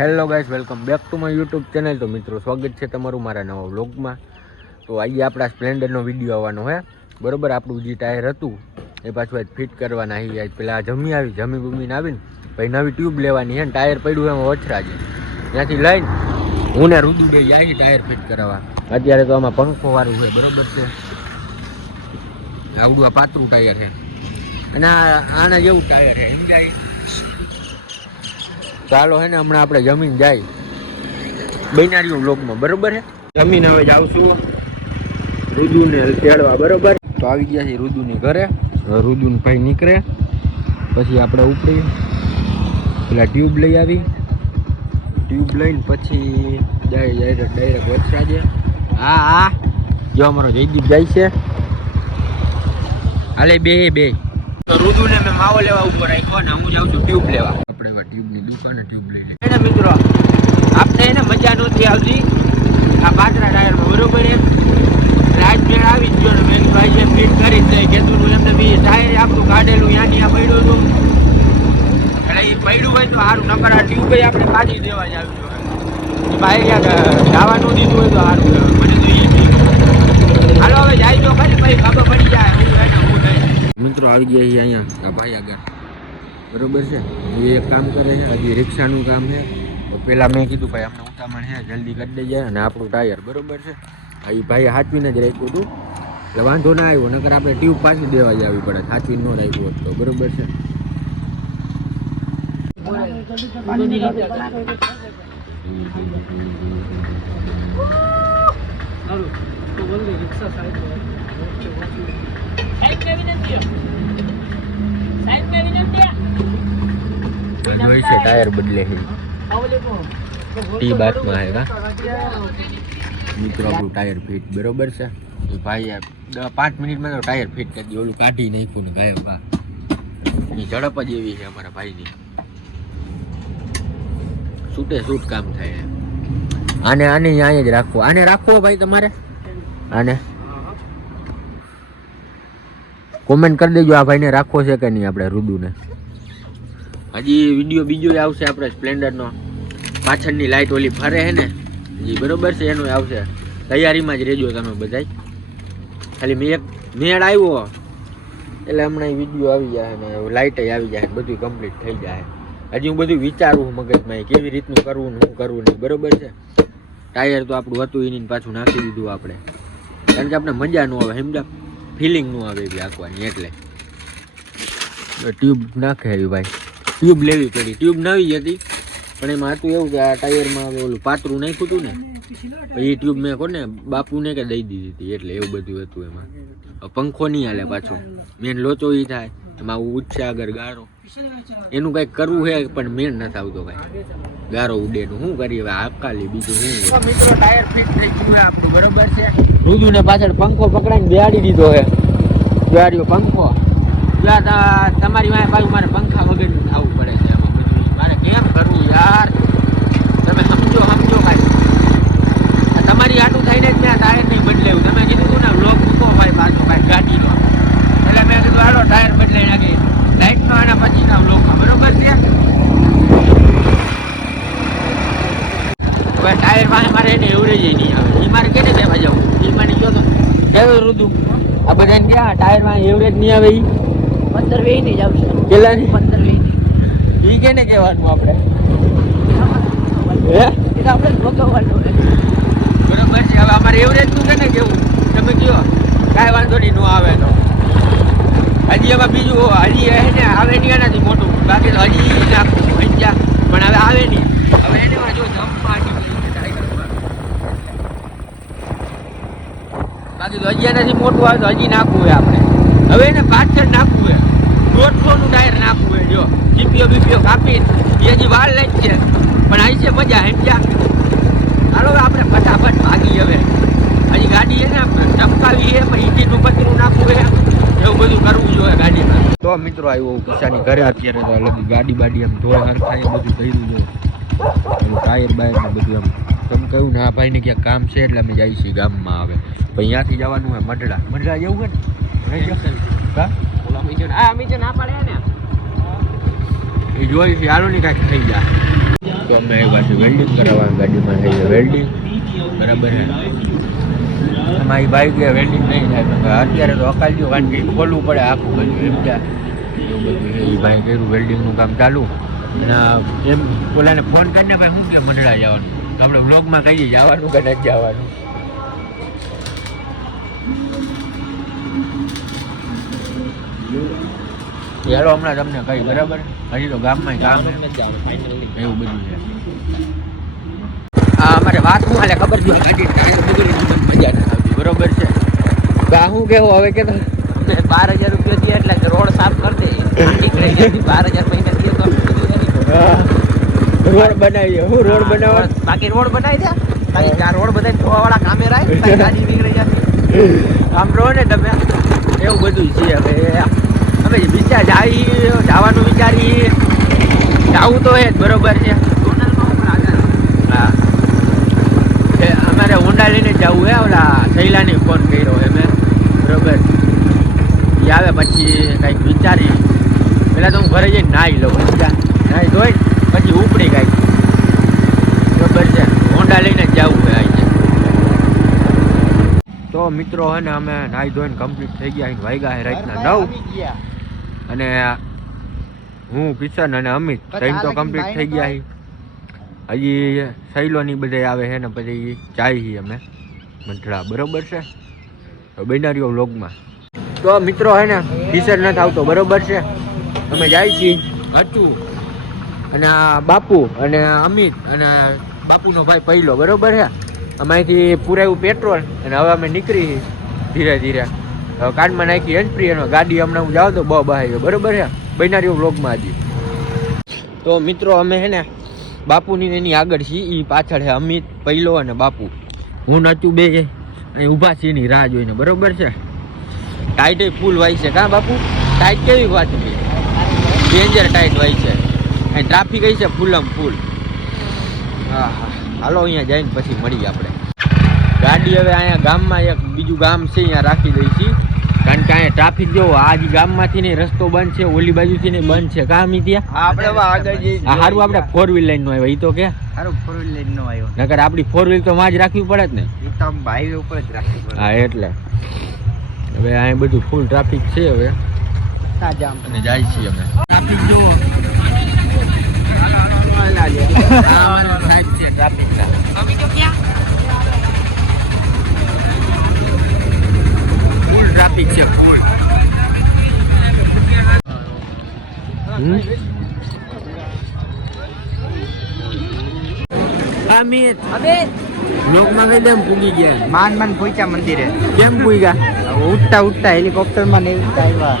Hello guys, welcome back to my YouTube channel. તો મિત્રો, સ્વાગત છે તમારું મારા નવા વ્લોગમાં. તો આજે આપણા સ્પ્લેન્ડરનો વિડીયો આવવાનો હે બરોબર. આપણું જે ટાયર હતું એ પાછું આજ ફિટ કરવાના આવી. આજ પેલા જમી બમીને આવીને ભાઈ નવી ટ્યુબ લેવાની છે ને ટાયર પડ્યું એમાં ઓછરા છે. ત્યાંથી લઈને હું ને રુદુ બે જાય ટાયર ફિટ કરાવવા. અત્યારે તો આમાં પંખો વાળું છે બરોબર છે. આવડું આ પાતળું ટાયર છે અને આના જેવું ટાયર છે એમ જાય. ચાલો હે ને હમણાં આપણે જમીન જાય બેનારીઓ બ્લોકમાં બરોબર છે. જમીન હવે જાવશું રુદુને તેડવા બરોબર. તો આવી ગયા છે રુદુની ઘરે. રુદુન ભાઈ નીકળે પછી આપણે ઉપડી પેલા ટ્યુબ લઈ આવી. ટ્યુબ લઈને પછી ડાયરેક્ટ વચરા છે. હા જો અમારો જયદીપ જાય છે. હાલે બે તો રુદુને મેં માવો લેવા ઉપર રાખ્યો ને હું જાઉં છું ટ્યુબ લેવા. આપણે એવા ટ્યુબની દુકાને ટ્યુબ લઈ લઈએ એને મિત્રો. આપણે એને મજા નથી આવતી આ પાતળા ટાયરમાં બરોબર. રાજમેળ આવી જ ગયો ને મેં ભાઈ છે ફિટ કરી જ નહીં કીધું એમને બી ટાયર આપણું કાઢેલું યાની આ પડ્યું હતું એટલે એ પડ્યું હોય તો સારું. નંબર આ ટ્યુબ આપણે કાઢી દેવા જ આવી જોઈએ. બહાર જવા ન દીધું હોય તો સારું. મને તો એ ઠીક. હાલો હવે જાય તો ખરી ભાઈ ખબર પડી જાય હું થાય. મિત્રો આવી ગયા છીએ અહીંયા ભાઈ આગળ બરોબર છે. એ એક કામ કરે છે હજી રિક્ષાનું કામ છે. તો પહેલાં મેં કીધું ભાઈ અમને ઉતામણ છે જલ્દી કરી દેજે અને આપણું ટાયર બરોબર છે. એ ભાઈ હાચવીને જ રાખ્યું હતું એટલે વાંધો ના આવ્યો. નકર આપણે ટ્યુબ પાછી દેવા જ આવી પડે. હાચવીને ન રાખ્યું હોત તો બરોબર છે. ટાયર બદલે છે ટી બાતમાં આવ્યા મિત્રો. આપણું ટાયર ફિટ બરોબર છે. ભાઈ 5 મિનિટમાં તો ટાયર ફિટ કરી દે. ઓલું કાઢી નાખ્યું ને ગાયબ. એની ઝડપ જ એવી છે અમારા ભાઈની. છૂટ કામ થાય. આને અહીંયા જ રાખવો. આને રાખવો ભાઈ તમારે. આને કોમેન્ટ કરી દેજો આ ભાઈને રાખવો છે કે નહીં આપણે રુદુને. હજી વિડીયો બીજો આવશે આપણે સ્પ્લેન્ડરનો. પાછળની લાઇટ ઓલી ફરે છે ને હજી બરોબર છે એનું આવશે. તૈયારીમાં જ રહેજો તમે બધા. ખાલી મેળ આવ્યો એટલે હમણાં વિડીયો આવી જાય ને લાઇટ આવી જાય બધું કમ્પ્લીટ થઈ જાય. હજી હું બધું વિચારું મગજમાં કેવી રીતનું કરવું ને શું કરવું નહીં બરોબર છે. ટાયર તો આપણું હતું એની પાછું નાખી દીધું આપણે કારણ કે આપણે મજા ન આવે સમજા ફિલિંગ ન આવે એવી આંકવાની. એટલે ટ્યુબ નાખે એવી ભાઈ. ટ્યુબ લેવી પડી. ટ્યુબ નવી હતી પણ એમાં હતું એવું કે આ ટાયરમાં હવે ઓલું પાતળું નાખ્યું હતું ને એ ટ્યુબ મેં કોને બાપુને કે દઈ દીધી હતી એટલે એવું બધું હતું એમાં. પંખો નહીં હાલે પાછો. મેન લોચો એ થાય એમાં ઉચ્ચે આગળ ગારો એનું કંઈક કરવું છે પણ મેન નથી આવતો કાંઈ. ગારો ઉડેનું શું કરીએ હવે આકાલી બીજું શું. મિત્રો ટાયર ફિટ થઈ ગયું આપણું બરોબર છે. રુદુને પાછળ પંખો પકડાઈને બેહાડી દીધો છે. બેહાડ્યો પંખો. તમારી બાજુ મારે પંખા વગર આવવું પડે છે. એમાં બધું મારે કેમ કરવું યાર તમે સમજો કાંઈ. તમારી આટું થઈને જ મેં ટાયર નહીં બદલાવ્યું. તમે કીધું હતું ને લોક મૂકો ભાઈ પાછો કાંઈ ગાડી લો એટલે મેં કીધું હાલો ટાયર બદલાઈ નાખી. લાઇટનો એના પછીના લોકમાં બરોબર છે. હવે ટાયર પાસે મારે એને એવરેજ નહીં આવે. એ મારે કેને કહેવા જવું એ મને કહો તો કેવું રુદુ આ બધાને ક્યાં ટાયર પાસે એવરેજ નહીં આવે. 15-20 ની જ આવશે. કેટલાની 15-20 ઈ કેને કહેવાનું આપણે હે એ તો આપણે ભોગવવાનું બરોબર છે. હવે અમારે એવરેજ નું કેને કેવું તમે કહો કાંઈ વાંધો નહીં નો આવે તો. હજી એમાં બીજું હજી એને આવે નહીં એનાથી મોટું. બાકી તો હજી નાખવું પંચા પણ હવે આવે નહીં. હવે એને જો બાકી તો હજી એનાથી મોટું આવે તો હજી નાખવું હોય આપણે. હવે એને પાછળ નાખવું હોય 150 નું ટાયર નાખવું હોય. જો બીપીઓ કાપી એ હજી વાર લઈ છે પણ આવી છે મજા સમજ્યા. હાલો આપણે ફટાફટ ભાગી. હવે હજી ગાડી એને ચમકાવી છે પણ ઈટીનું પતરું નાખવું હોય એવું બધું કરવું જોઈએ ગાડીમાં. તો મિત્રો આવ્યો કિસાની ઘરે. અત્યારે તો લગી ગાડી બાડી એમ ધોળ હરખાય બધું કર્યું જોઈએ. ટાયર બાયર ને બધું એમ તમે કહ્યું ને આ ભાઈને ક્યાંક કામ છે એટલે અમે જઈએ છીએ ગામમાં. આવે પછી અહીંયાથી જવાનું હોય મઢડા જવું હોય ને એ જોઈ છે હાલો ને કાંઈક થઈ જાય. તો અમે આવ્યા છે વેલ્ડિંગ કરાવવા, ગાડીમાં થઈ છે વેલ્ડિંગ, બરાબર છે. અમારી બાઈક વેલ્ડિંગ નહીં થાય અત્યારે તો અકાલજો, કારણ કે ખોલવું પડે આખું બધું એમ ત્યાં એવું બધું છે. એ ભાઈ કર્યું વેલ્ડિંગનું કામ ચાલુ, અને એમ ઓલાને ફોન કરીને ભાઈ શું કે મંડળા જવાનું, આપણે બ્લોગમાં કહીએ જવાનું કે નથી જવાનું. યારો હમણાં તમને કહી, બરાબર, હજી તો ગામમાં કામ એવું બધું છે. હા, અમારે વાત શું હાલે ખબર છે, ગાડી મજા ના આવતી, બરોબર છે. શું કેવું હવે કે 12,000 રૂપિયા થયા એટલે રોડ સાફ કરી દે. 12,000 મહિના થયો તો રોડ બનાવીએ, હું રોડ બનાવવા, બાકી રોડ બનાવી દે. ખાલી ચાર રોડ બધા ધોવા વાળા કામે રાય, ગાડી નીકળી જાય. આમ રહો ને તમે, એવું બધું છે. હવે અમે વિચાર જવાનું વિચારી, જવું તો એ જ, બરોબર છે. હા, અમારે ઊંડા લઈને જવું હે. ઓલા શૈલાને ફોન કર્યો હે મેં, બરોબર. એ આવે પછી કંઈક વિચારી, પેલા તો હું ઘરે જઈને નાહી લઉં, નાહી ધોઈ પછી ઉપડી કાંઈક, બરોબર છે. ઊંડા લઈને જ જવું હે આજે. તો મિત્રો હે ને અમે નાહી ધોઈને કમ્પ્લીટ થઈ ગયા, વાગ્યા હે રાતના 9, અને હું કિશન અને અમિત ત્રણ તો કમ્પ્લીટ થઈ ગયા. હજી સહેલોની બધે આવે છે ને પછી ચાહી અમે મંથળા, બરોબર છે. બનાવ્યો વ્લોગમાં. તો મિત્રો હે ને કિશન નથી આવતો, બરોબર છે. અમે જાય છીએ હચું અને આ બાપુ અને અમિત અને બાપુનો ભાઈ પહેલો, બરોબર છે. અમારીથી પૂરાયું પેટ્રોલ અને હવે અમે નીકળી ધીરે ધીરે. હવે કાનમાં નાખી હેન્ડફ્રી, એનો ગાડી હમણાં હું જાઉં તો બહાર, બરોબર છે. બનાવ્યો વ્લોગમાં હજી. તો મિત્રો અમે હે ને બાપુની એની આગળ છીએ, એ પાછળ છે અમિત, પહેલો અને બાપુ. હું નાચું બે અહીં ઊભા છીએ એની રાહ જોઈને, બરોબર છે. ટાઈટ ફૂલ વાય છે, કાં બાપુ? ટાઈટ કેવી વાત છે? ડેન્જર ટાઈટ વાય છે. અહીં ટ્રાફિક છે ફૂલમ ફૂલ. હા હા, હાલો અહીંયા જઈને પછી મળીએ આપણે. ગાડી હવે અહીંયા ગામમાં એક બીજું ગામ છે, અહીંયા રાખી દઈ છીએ, કારણ કે અહીંયા ટ્રાફિક જોવો. આ જ ગામમાંથી ને રસ્તો બંધ છે, ઓલી બાજુથી ને બંધ છે. કામ ત્યાં આપણે આગળ જઈએ. સારું આપણે 4 વ્હીલ લાઈન નો આવ્યો, એ તો કે સારું 4 વ્હીલ લાઈન નો આવ્યો. નકર આપણી 4 વ્હીલ તો માં જ રાખવી પડે જ ને. એ તો હાઈવે ઉપર જ રાખવી પડે. હા, એટલે હવે અહીંયા બધું ફૂલ ટ્રાફિક છે હવે. અને જાય છીએ અમે. ટ્રાફિક જોવો. સાહેબ છે ટ્રાફિક. ફૂલ ટ્રાફિક છે, ફૂલ. અમિત લોકમાં કઈ કેમ પૂગી ગયા? માન પહોંચ્યા મંદિરે. કેમ પૂગ્યા? ઉઠતા હેલિકોપ્ટર માં ને આવ્યા.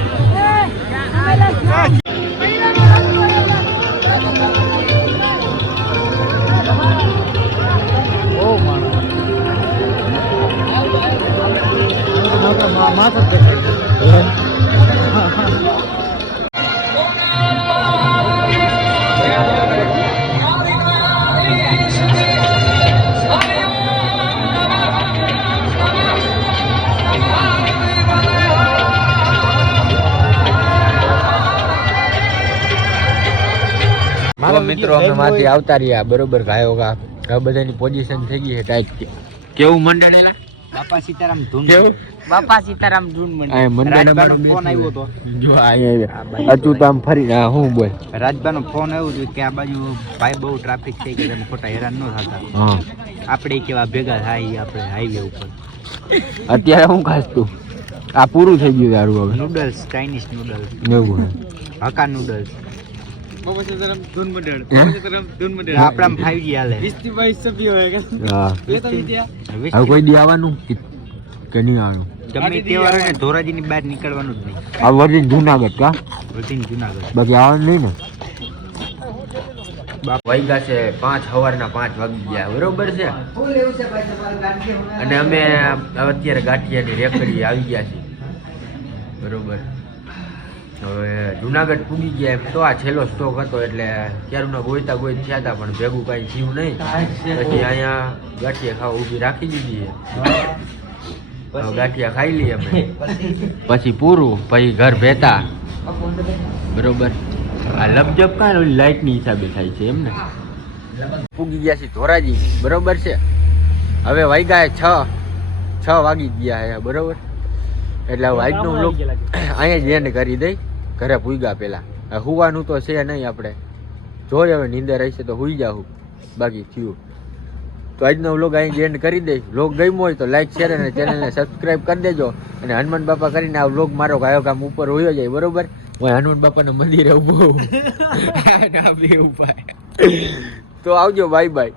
મિત્રો અમે માંથી આવતા રહ્યા, બરોબર. ગાયો ગા હવે બધાની પોઝિશન થઈ ગઈ છે ટાઈટ. કેવું મંડાણેલા? બાપા સીતારામ ધૂન. કેવું? બાપા સીતારામ ધૂન મંડાણેલા ફોન આવ્યો તો. જો અહીંયા અચૂ તો આમ ફરી હું બોલ. રાજબાનો ફોન આવ્યો હતો કે આ બાજુ ભાઈ બહુ ટ્રાફિક થઈ ગઈ, તમે ખોટા હેરાન ન થતા. હા, આપણે કેવા ભેગા થાય આપણે હાઈવે ઉપર. અત્યારે હું ખાસ તું આ પૂરું થઈ ગયું યાર. હવે નૂડલ્સ, ચાઇનીઝ નૂડલ્સ, એવું હે હક્કા નૂડલ્સ. આપણામાં 5G હાલે. હા, હવે કોઈ દી આવવાનું કે નહીં આવવાનું? ગમે તહેવાર હોય ને ધોરાજીની બહાર નીકળવાનું જ નહીં. આ વર્જિન જુનાગઢ કા વર્જિન જુનાગઢ. બાકી આવવાનું નહીં ને. વાગ્યા છે 5 સવારના 5 વાગી ગયા, બરોબર છે. અને અમે અત્યારે ગાંઠિયાની રેકડી આવી ગયા છીએ, બરોબર. હવે જુનાગઢ પૂગી ગયા. એમ તો આ છેલ્લો સ્ટોક હતો એટલે ક્યારના ગોઈતા ગોઈ થયા હતા, પણ ભેગું કાંઈ થયું નહીં. પછી અહીંયા ગાંઠિયા ખાવા ઊભી રાખી દીધી. ગાંઠિયા ખાઈ લઈએ અમે, પછી પૂરું, પછી ઘર ભેતા, બરોબર. આ લપજપ કાં ઓલી લાઇટની હિસાબે થાય છે એમ ને? પૂગી ગયા છીએ ધોરાજી, બરોબર છે. હવે વાગ્યા 6 વાગી ગયા છે, બરોબર. એટલે હવે આજનો વ્લોગ અહીંયા જ એન્ડ કરી દઈ, ઘરે પૂગ્યા પેલા. હુવાનું તો છે નહીં, આપણે જોઈ હવે નીંદર હશે તો હુઈ જાઉં, બાકી થયું તો આજનો વ્લોગ અહીં જ એન્ડ કરી દઈ. વ્લોગ ગમ્યો હોય તો લાઈક શેર અને ચેનલને સબસ્ક્રાઈબ કરી દેજો. અને હનુમાન બાપા કરીને આ વ્લોગ મારો ગાયો કામ ઉપર હોયો જાય, બરોબર. હું હનુમાન બાપાના મંદિરે ઉભો તો આવજો, બાય બાય.